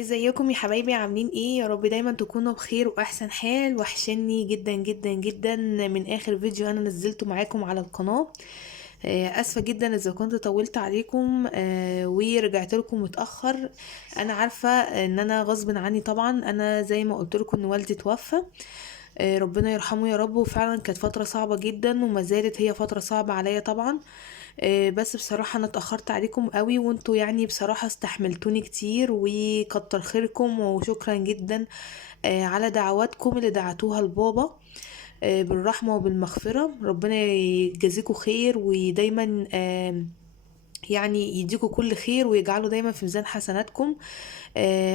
ازيكم يا حبايبي؟ عاملين ايه؟ يا رب دايما تكونوا بخير واحسن حال. وحشني جدا جدا جدا من اخر فيديو انا نزلته معاكم على القناة. اسفة جدا اذا كنت طولت عليكم ورجعت لكم متأخر. انا عارفة ان انا غصب عني طبعا، انا زي ما قلت لكم ان والدي توفى. ربنا يرحمه يا رب. وفعلا كانت فترة صعبة جدا وما زالت هي فترة صعبة عليا طبعا. بس بصراحة انا اتأخرت عليكم قوي، وانتوا يعني بصراحة استحملتوني كتير وكتر خيركم وشكرا جدا على دعواتكم اللي دعتوها لبابا بالرحمة وبالمغفرة. ربنا يجازيكم خير ودايما يعني يديكوا كل خير ويجعله دايما في ميزان حسناتكم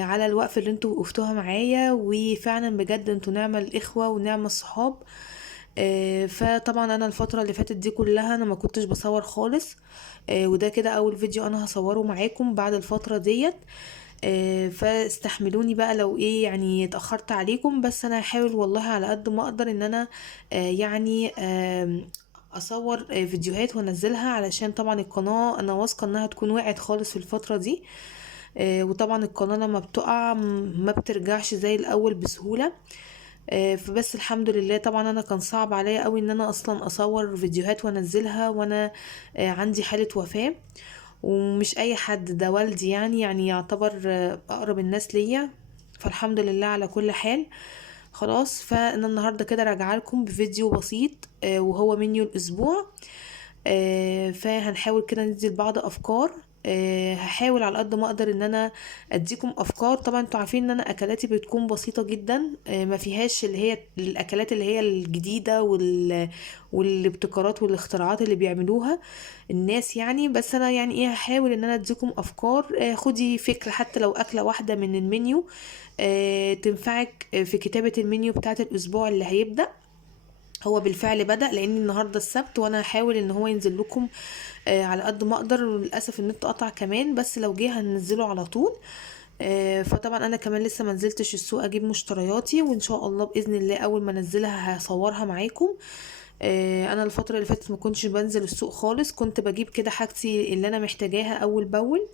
على الوقفة اللي انتوا وقفتوها معايا. وفعلا بجد انتوا نعمة الإخوة ونعمة الصحاب. فطبعا انا الفترة اللي فاتت دي كلها انا ما كنتش بصور خالص. وده كده اول فيديو انا هصوره معاكم بعد الفترة ديت. فاستحملوني بقى لو ايه يعني اتأخرت عليكم، بس انا هحاول والله على قد ما اقدر ان انا يعني اصور فيديوهات وانزلها، علشان طبعا القناة انا واثقة انها تكون وقعت خالص في الفترة دي. وطبعا القناة لما بتقع ما بترجعش زي الاول بسهولة. فبس الحمد لله. طبعا انا كان صعب عليا قوي ان انا اصلا اصور فيديوهات وانزلها وانا عندي حالة وفاة. ومش اي حد، ده والدي يعني يعتبر اقرب الناس ليا. فالحمد لله على كل حال. خلاص، فانا النهارده كده راجعه لكم بفيديو بسيط وهو منيو الاسبوع. فهنحاول كده ندي بعض افكار. هحاول على قد ما اقدر ان انا اديكم افكار. طبعا انتوا عارفين ان انا اكلاتي بتكون بسيطه جدا، ما فيهاش اللي هي الاكلات اللي هي الجديده والابتكارات والاختراعات اللي بيعملوها الناس يعني. بس انا يعني ايه هحاول ان انا اديكم افكار. خدي فكره حتى لو اكله واحده من المنيو تنفعك في كتابه المنيو بتاعت الاسبوع اللي هيبدأ. هو بالفعل بدأ لان النهارده السبت، وانا هحاول ان هو ينزل لكم على قد ما اقدر. وللاسف النت قطع كمان، بس لو جه هننزله على طول. فطبعا انا كمان لسه ما نزلتش السوق اجيب مشترياتي، وان شاء الله باذن الله اول ما انزلها هصورها معاكم. انا الفتره اللي فاتت ما كنتش بنزل السوق خالص، كنت بجيب كده حاجتي اللي انا محتاجاها اول باول.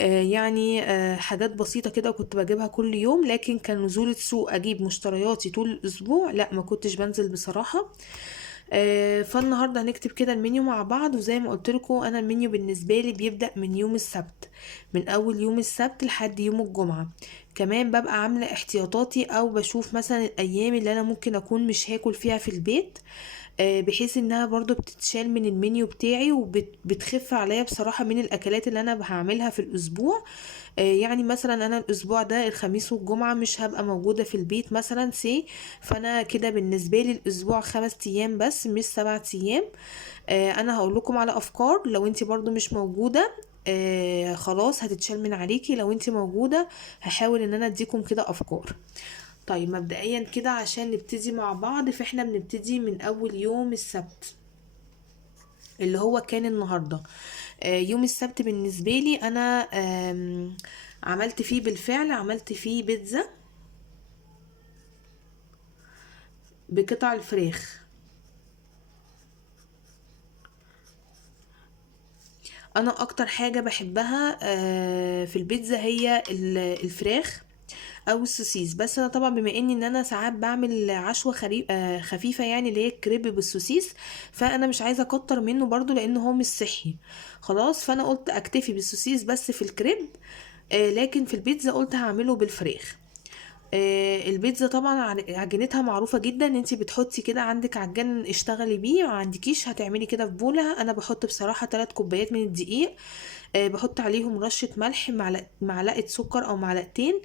يعني حاجات بسيطة كده كنت بجيبها كل يوم، لكن كان نزول السوق أجيب مشترياتي طول الأسبوع لا، ما كنتش بنزل بصراحة. فالنهاردة هنكتب كده المنيو مع بعض. وزي ما قلت لكم أنا المنيو بالنسبة لي بيبدأ من يوم السبت، من أول يوم السبت لحد يوم الجمعة. كمان ببقى عاملة احتياطاتي أو بشوف مثلا الأيام اللي أنا ممكن أكون مش هاكل فيها في البيت، بحيث انها برضو بتتشال من المنيو بتاعي وبتخف عليا بصراحة من الاكلات اللي انا هعملها في الاسبوع. يعني مثلا انا الاسبوع ده الخميس والجمعة مش هبقى موجودة في البيت مثلا فانا كده بالنسبة لي الاسبوع 5 ايام بس مش 7 ايام. انا هقول لكم على افكار لو انتي برضو مش موجودة. خلاص هتتشال من عليكي. لو انتي موجودة هحاول ان انا اديكم كده افكار. طيب مبدئيا كده عشان نبتدي مع بعض، فاحنا بنبتدي من اول يوم السبت اللي هو كان النهاردة. يوم السبت بالنسبة لي انا عملت فيه بالفعل، عملت فيه بيتزا بقطع الفراخ. انا اكتر حاجة بحبها في البيتزا هي الفراخ او السوسيس. بس انا طبعا بما اني ان انا ساعات بعمل عشوة خفيفة يعني اللي هي الكريب بالسوسيس، فانا مش عايزة اكتر منه برضو لانه هو مش صحي. خلاص، فانا قلت اكتفي بالسوسيس بس في الكريب. لكن في البيتزا قلت هعمله بالفراخ. البيتزا طبعا عجينتها معروفة جدا. انتي بتحطي كده عندك عجان اشتغلي بيه، ما عندكيش هتعملي كده في بولة. انا بحط بصراحة 3 كوبايات من الدقيق، بحط عليهم رشة ملح، معلقة سكر او معلقتين.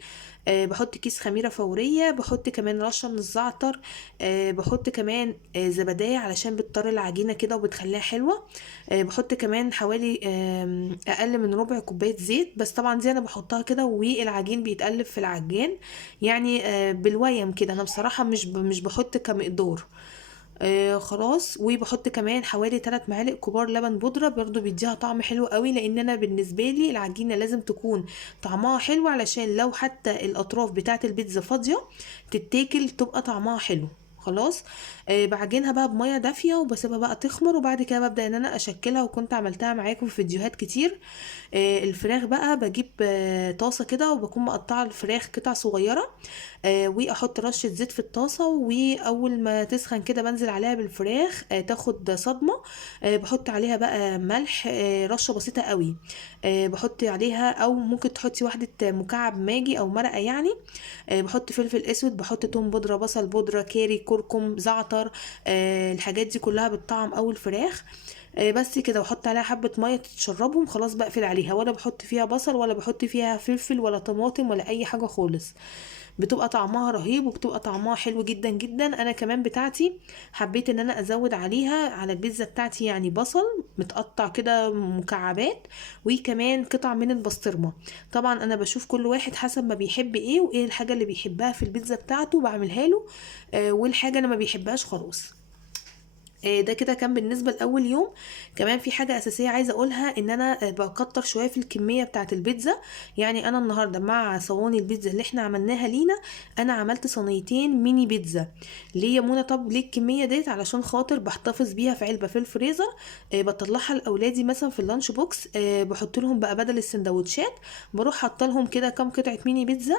بحط كيس خميرة فورية، بحط كمان رشة من الزعتر. بحط كمان زبدية علشان بتطري العجينة كده وبتخليها حلوة. بحط كمان حوالي اقل من ربع كوباية زيت، بس طبعا دي انا بحطها كده والعجين بيتقلب في العجان يعني بالويم كده. انا بصراحة مش بحط كمقدار. خلاص، وبحط كمان حوالي 3 معالق كبار لبن بودرة، برضو بيديها طعم حلو قوي. لان انا بالنسبة لي العجينة لازم تكون طعمها حلو، علشان لو حتى الاطراف بتاعة البيتزا فاضية تتاكل تبقى طعمها حلو. خلاص. بعجنها بقى بميه دافيه وبسيبها بقى تخمر، وبعد كده ببدا ان انا اشكلها، وكنت عملتها معاكم في فيديوهات كتير. الفراخ بقى بجيب طاسه كده، وبكون مقطعه الفراخ قطع صغيره، واحط رشه زيت في الطاسه، واول ما تسخن كده بنزل عليها بالفراخ تاخد صدمه. بحط عليها بقى ملح، رشه بسيطه قوي. بحط عليها، او ممكن تحطي واحده مكعب ماجي او مرقه يعني. بحط فلفل اسود، بحط توم بودره، بصل بودره، كاري، كركم، زعتر. الحاجات دي كلها بتطعم اول فراخ. بس كده، واحط عليها حبه ميه تتشربهم، خلاص بقفل عليها، ولا بحط فيها بصل ولا بحط فيها فلفل ولا طماطم ولا اي حاجه خالص. بتبقى طعمها رهيب، وبتبقى طعمها حلو جدا جدا. انا كمان بتاعتي حبيت ان انا ازود عليها على البيتزا بتاعتي يعني بصل متقطع كده مكعبات، وكمان قطع من البسطرمه. طبعا انا بشوف كل واحد حسب ما بيحب ايه، وايه الحاجه اللي بيحبها في البيتزا بتاعته بعملها له. والحاجه اللي ما بيحبهاش خلاص. ده كده كان بالنسبة لأول يوم. كمان في حاجة أساسية عايزة أقولها، إن أنا بكتر شوية في الكمية بتاعة البيتزا. يعني أنا النهاردة مع صواني البيتزا اللي احنا عملناها لينا، أنا عملت صينيتين ميني بيتزا. ليه يا منى؟ طب ليه الكمية ديت؟ علشان خاطر بحتفظ بيها في علبة في الفريزر. بطلعها لأولادي مثلا في اللانش بوكس. بحط لهم بقى بدل السندوتشات، بروح حاطه لهم كده كام قطعة ميني بيتزا.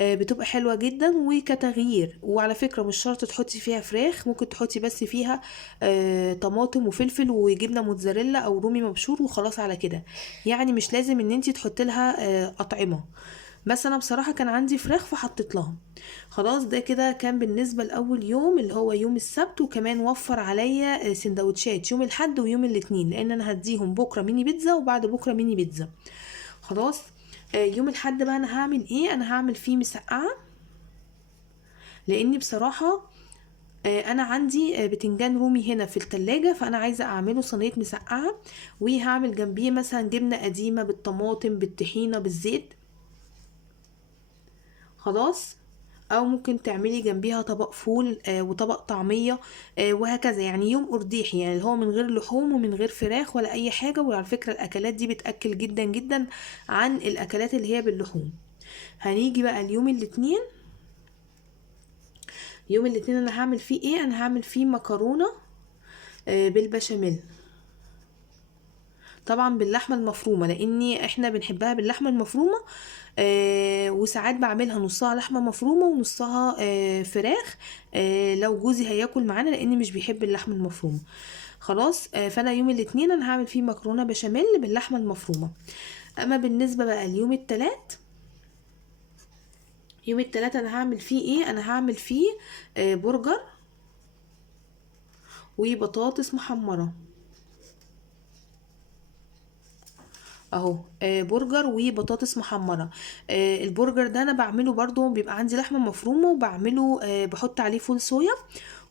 بتبقى حلوة جدا وكتغيير. وعلى فكرة مش شرط تحطي فيها فراخ، ممكن تحطي بس فيها طماطم وفلفل وجبنه موتزاريلا او رومي مبشور، وخلاص على كده. يعني مش لازم ان انتي تحطي لها اطعمه. بس انا بصراحه كان عندي فراخ فحطيت لها. خلاص، ده كده كان بالنسبه لاول يوم اللي هو يوم السبت. وكمان وفر عليا سندوتشات يوم الاحد ويوم الاثنين، لان انا هديهم بكره ميني بيتزا وبعد بكره ميني بيتزا. خلاص. يوم الاحد بقى انا هعمل ايه؟ انا هعمل فيه مسقعه. لاني بصراحه انا عندي بتنجان رومي هنا في التلاجة، فانا عايزة اعمله صينية مسقعة. وهعمل جنبيه مثلا جبنة قديمة بالطماطم بالطحينة بالزيت. خلاص. او ممكن تعملي جنبيها طبق فول وطبق طعمية. وهكذا، يعني يوم ارضيحي، يعني اللي هو من غير لحوم ومن غير فراخ ولا اي حاجة. وعلى فكرة الاكلات دي بتأكل جدا جدا عن الاكلات اللي هي باللحوم. هنيجي بقى اليوم الاثنين. يوم الاثنين انا هعمل فيه ايه؟ انا هعمل فيه مكرونة بالبشاميل. طبعا باللحمه المفرومه، لاني احنا بنحبها باللحمه المفرومه. وساعات بعملها نصها لحمه مفرومه ونصها فراخ. لو جوزي هياكل معانا، لاني مش بيحب اللحمه المفرومه. خلاص. فانا يوم الاثنين انا هعمل فيه مكرونه بشاميل باللحمه المفرومه. اما بالنسبه بقى ليوم التلات. يوم التلات انا هعمل فيه ايه؟ انا هعمل فيه برجر وبطاطس محمره. اهو برجر وبطاطس محمره. البرجر ده انا بعمله برضو، بيبقى عندي لحمه مفرومه، وبعمله بحط عليه فول صويا،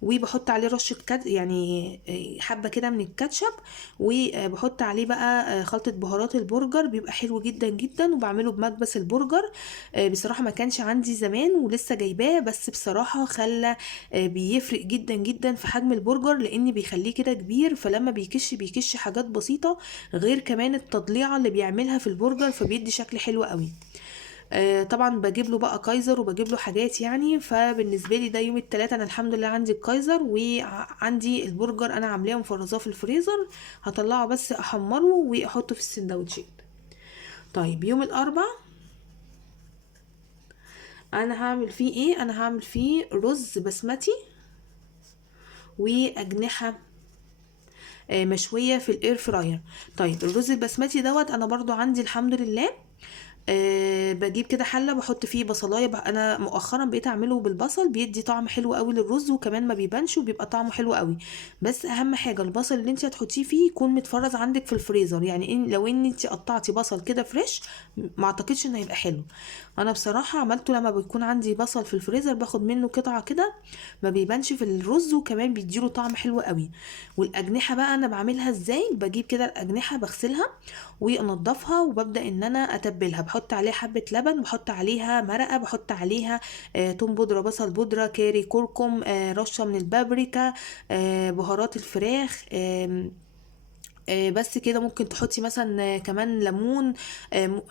وبحط عليه رشه يعني حبه كده من الكاتشب. وبحط عليه بقى خلطه بهارات البرجر، بيبقى حلو جدا جدا. وبعمله بمكبس البرجر. بصراحه ما كانش عندي زمان ولسه جايباه، بس بصراحه خلى بيفرق جدا جدا في حجم البرجر، لان بيخليه كده كبير، فلما بيكش حاجات بسيطه. غير كمان التضليعه اللي بيعملها في البرجر، فبيدي شكل حلو قوي. طبعا بجيب له بقى كايزر وبجيب له حاجات يعني. فبالنسبه لي ده يوم التلاتة، انا الحمد لله عندي الكايزر وعندي البرجر انا عاملاه مفرزاه في الفريزر. هطلعه بس احمره واحطه في السندوتشات. طيب يوم الاربع انا هعمل فيه ايه؟ انا هعمل فيه رز بسمتي واجنحه مشويه في الاير فراير. طيب الرز البسمتي دوت انا برضو عندي الحمد لله. بجيب كده حله بحط فيه بصلايه بقى. انا مؤخرا بقيت اعمله بالبصل، بيدي طعم حلو قوي للرز، وكمان ما بيبانش وبيبقى طعمه حلو قوي. بس اهم حاجه البصل اللي انت هتحطيه فيه يكون متفرز عندك في الفريزر. يعني لو انت قطعتي بصل كده فريش، ما اعتقدش انه هيبقى حلو. انا بصراحه عملته لما بيكون عندي بصل في الفريزر، باخد منه قطعه كده، ما بيبانش في الرز، وكمان بيديله طعم حلو قوي. والاجنحه بقى انا بعملها ازاي؟ بجيب كده الاجنحه بغسلها وانضفها، وببدا ان انا اتبلها. بحط عليها حبه لبن، بحط عليها مرقه، بحط عليها توم بودره، بصل بودره، كاري، كركم، رشه من البابريكا، بهارات الفراخ، بس كده. ممكن تحطي مثلا كمان ليمون،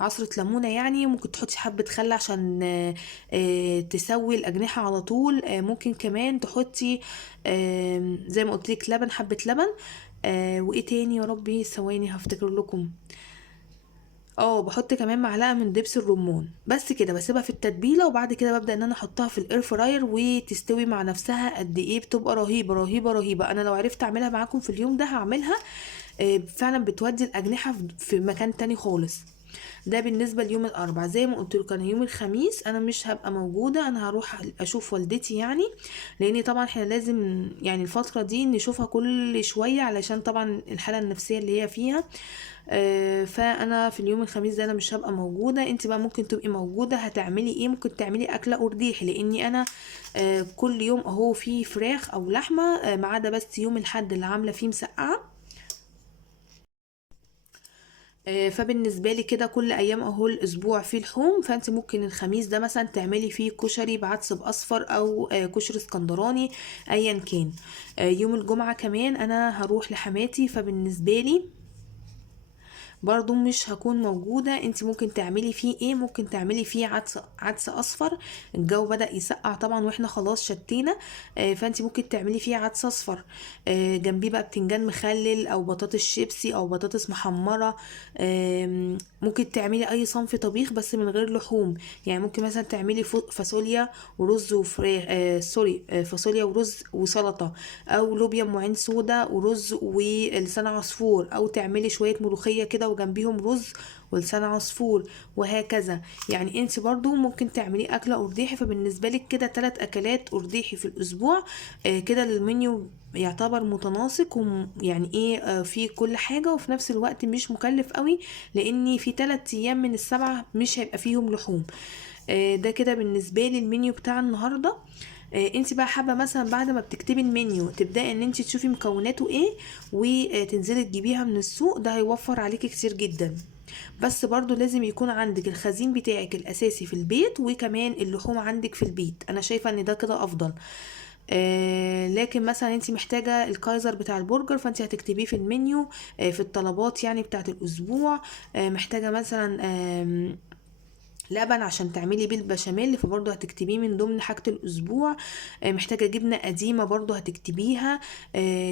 عصرة ليمونة يعني. ممكن تحطي حبة خل عشان تسوي الأجنحة على طول. ممكن كمان تحطي زي ما قلت لك لبن، حبة لبن. وايه تاني يا ربي، ثواني هفتكر لكم. بحط كمان معلقه من دبس الرمان. بس كده بسيبها في التتبيله، وبعد كده ببدا ان انا احطها في الاير فراير وتستوي مع نفسها. قد ايه بتبقى رهيبه رهيبه رهيبه. انا لو عرفت اعملها معاكم في اليوم ده هعملها. فعلا بتودي الاجنحه في مكان تاني خالص. ده بالنسبه ليوم الاربع. زي ما قلت لكم، انا يوم الخميس انا مش هبقى موجوده، انا هروح اشوف والدتي يعني. لان طبعا احنا لازم يعني الفتره دي نشوفها كل شويه، علشان طبعا الحاله النفسيه اللي هي فيها. فانا في اليوم الخميس ده انا مش هبقى موجوده. انت بقى ممكن تبقي موجوده، هتعملي ايه؟ ممكن تعملي اكله قرديحي، لاني انا كل يوم اهو في فراخ او لحمه، ما عدا بس يوم الحد اللي عامله فيه مسقعه. فبالنسبه لي كده كل ايام اهو الاسبوع فيه لحوم. فانت ممكن الخميس ده مثلا تعملي فيه كشري بعدس باصفر، او كشري اسكندراني، ايا كان. يوم الجمعه كمان انا هروح لحماتي، فبالنسبه لي برضو مش هكون موجودة. انت ممكن تعملي فيه ايه؟ ممكن تعملي فيه عدس اصفر. الجو بدأ يسقع طبعا واحنا خلاص شتينا. فانت ممكن تعملي فيه عدس اصفر. جنبيه بقى بتنجان مخلل، او بطاطس شيبسي، او بطاطس محمرة. ممكن تعملي اي صنف طبيخ بس من غير لحوم. يعني ممكن مثلا تعملي فاصوليا ورز وفراخ، سوري، فاصوليا ورز وسلطة، او لوبيا ام عين سودا ورز ولسان عصفور، او تعملي شويه ملوخيه كده وجنبيهم رز ولسان عصفور، وهكذا. يعني انت برضو ممكن تعملي اكله قرديحي. فبالنسبه لك كده 3 اكلات قرديحي في الاسبوع. كده المنيو يعتبر متناسق، ويعني ايه في كل حاجه، وفي نفس الوقت مش مكلف قوي، لاني في 3 ايام من السبعه مش هيبقى فيهم لحوم. ده كده بالنسبه لي المنيو بتاع النهارده. انت بقى حابه مثلا بعد ما بتكتبي المنيو تبداي ان انت تشوفي مكوناته ايه وتنزلي تجيبيها من السوق. ده هيوفر عليكي كتير جدا. بس برضو لازم يكون عندك الخزين بتاعك الاساسي في البيت، وكمان اللحوم عندك في البيت. انا شايفه ان ده كده افضل. لكن مثلا انت محتاجة الكايزر بتاع البرجر، فانت هتكتبيه في المنيو، في الطلبات يعني بتاعت الاسبوع. محتاجة مثلا لبن عشان تعملي بيه البشاميل، فبرضه هتكتبيه من ضمن حاجة الأسبوع. محتاجة جبنة قديمة برضه هتكتبيها.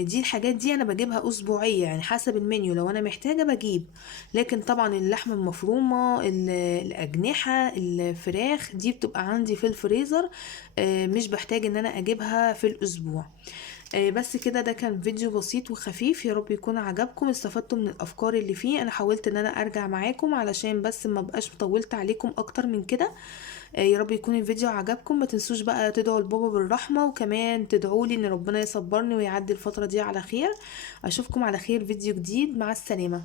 دي الحاجات دي أنا بجيبها أسبوعية، يعني حسب المنيو، لو أنا محتاجة بجيب. لكن طبعا اللحمة المفرومة، الأجنحة، الفراخ دي بتبقى عندي في الفريزر. مش بحتاج إن أنا أجيبها في الأسبوع. بس كده. ده كان فيديو بسيط وخفيف، يا رب يكون عجبكم، استفدتوا من الافكار اللي فيه. انا حاولت ان انا ارجع معاكم علشان بس ما بقاش طولت عليكم اكتر من كده. يا رب يكون الفيديو عجبكم. ما تنسوش بقى تدعوا لبابا بالرحمة، وكمان تدعوا لي ان ربنا يصبرني ويعدي الفترة دي على خير. اشوفكم على خير فيديو جديد. مع السلامة.